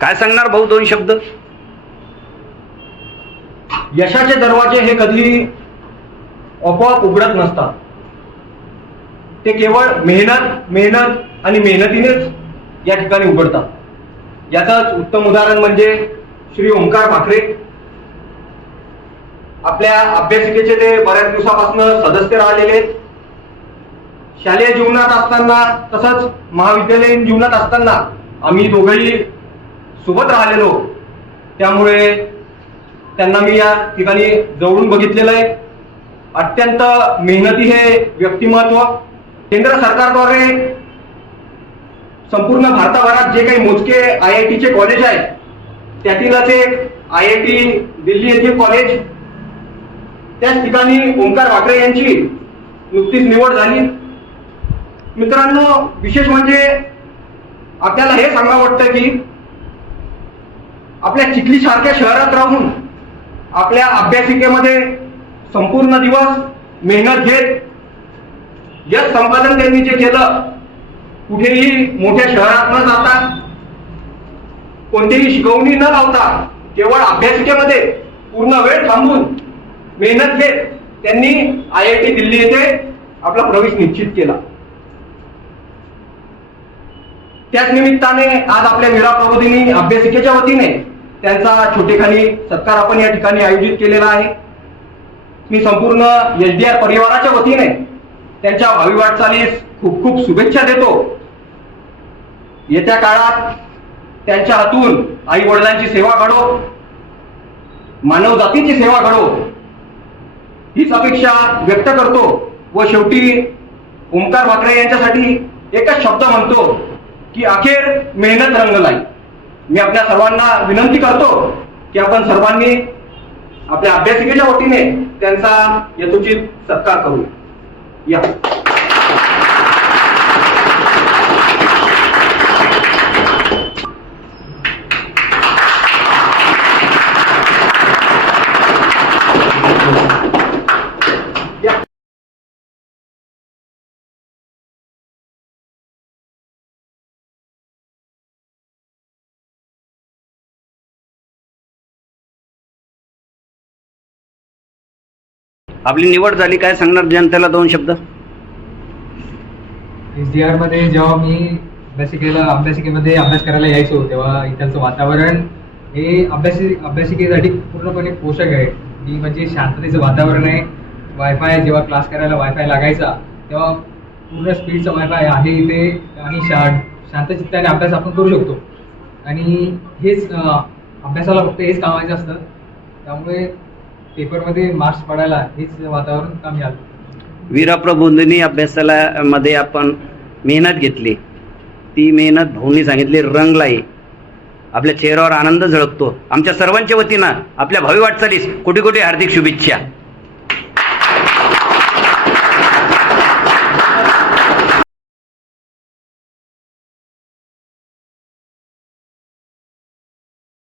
काय सांगणार भाऊ दोन शब्द? यशाचे दरवाजे हे कधी आपोआप उघडत नसतात. ते केवळ मेहनत मेहनत आणि मेहनतीनेच या ठिकाणी उघडतात. याचंच उत्तम उदाहरण म्हणजे श्री ओंकार भाकरे. आपल्या अभ्यासिकेचे ते बऱ्याच दिवसापासून सदस्य राहिलेले आहेत. शालेय जीवनात असताना तसंच महाविद्यालयीन जीवनात असताना आम्ही दोघंही सोबत राहिलेलो. त्यामुळे त्यांना मी या ठिकाणी जवळून बघितलेलं आहे. अत्यंत मेहनती हे व्यक्तिमत्व केंद्र सरकारद्वारे संपूर्ण भारताभरात जे काही मोजके आय आय टीचे कॉलेज आहेत त्यातीलच एक आय आय टी दिल्ली येथील कॉलेज त्याच ठिकाणी ओंकार वाकरे यांची नुकतीच निवड झाली. मित्रांनो विशेष म्हणजे आपल्याला हे सांगा वाटतं की आपल्या चिखली सारख्या शहरात राहून आपल्या अभ्यासिकेमध्ये संपूर्ण दिवस मेहनत घेत यश संपादन त्यांनी जे केलं कुठेही मोठ्या शहरात न जाता कोणतीही शिकवणी न लावता केवळ अभ्यासिकेमध्ये पूर्ण वेळ थांबून मेहनत घेत त्यांनी आय आय टी दिल्ली येथे आपला प्रवेश निश्चित केला. त्याच निमित्ताने आज आपल्या मीरा प्रबोधिनी अभ्यासिकेच्या वतीने त्यांचा छोटेखानी सत्कार आपण या ठिकाणी आयोजित केलेला आहे. मी संपूर्ण एच डी आर परिवाराच्या वतीने त्यांच्या भावी वाटचालीस खूप खूप शुभेच्छा देतो. येत्या काळात त्यांच्या हातून आई वडिलांची सेवा घडो मानव जातीची सेवा घडो हीच अपेक्षा व्यक्त करतो व शेवटी ओंकार भाकरे यांच्यासाठी एकच शब्द म्हणतो की अखेर मेहनत रंगलाई. मी आपल्या सर्वांना विनंती करतो की आपण सर्वांनी आपल्या अभ्यासिकेच्या वतीने त्यांचा यथोचित सत्कार करू या या. आपली निवड झाली काय सांगणार जनतेला दोन शब्द? एस डी मध्ये जेव्हा मी अभ्यासिकेला अभ्यासिकेमध्ये अभ्यास करायला यायचो तेव्हा इथलचं वातावरण हे अभ्यास अभ्यासिकेसाठी पूर्णपणे पोषक आहे. की म्हणजे शांततेचं वातावरण आहे. वायफाय जेव्हा क्लास करायला वायफाय लागायचा तेव्हा पूर्ण स्पीडचं वायफाय आहे इथे आणि शा शांत चित्ताने अभ्यास आपण करू शकतो. आणि हेच अभ्यासाला फक्त हेच कामायचं असतं. त्यामुळे पेपरमध्ये मार्क्स पडायला हेच वातावरण कमी आलं. वीरप्रबोधिनी अभ्यासाला मध्ये आपण मेहनत घेतली. ती मेहनत भाऊनी सांगितली रंगलाई आपल्या चेहऱ्यावर आनंद झळकतो. आमच्या सर्वांच्या वतीनं आपल्या भावी वाटचालीस कोटी कोटी हार्दिक शुभेच्छा.